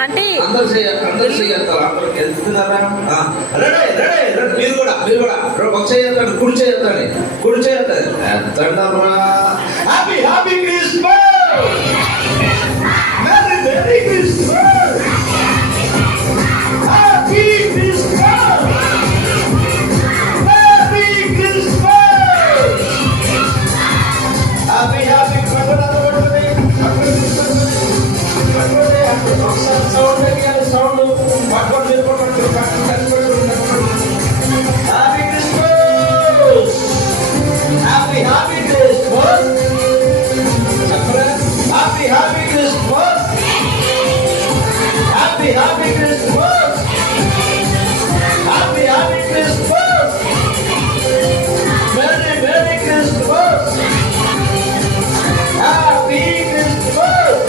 ఆంటీ అందరూ చేస్తారు, అందరూ వెళ్తున్నారా? Ready ready ready. మీరు కూడా ఒక చేయొద్దండి, కుడి చేయొద్దండి, కుడి చేయొద్దండి. ఎత్తండరా. Happy happy Christmas, merry merry Christmas, happy Christmas, merry Christmas, happy happy Christmas. Sound పట్టుకొని happy Christmas, happy happy Christmas, happy happy Christmas, happy happy Christmas, happy happy Christmas, merry merry Christmas, happy Christmas.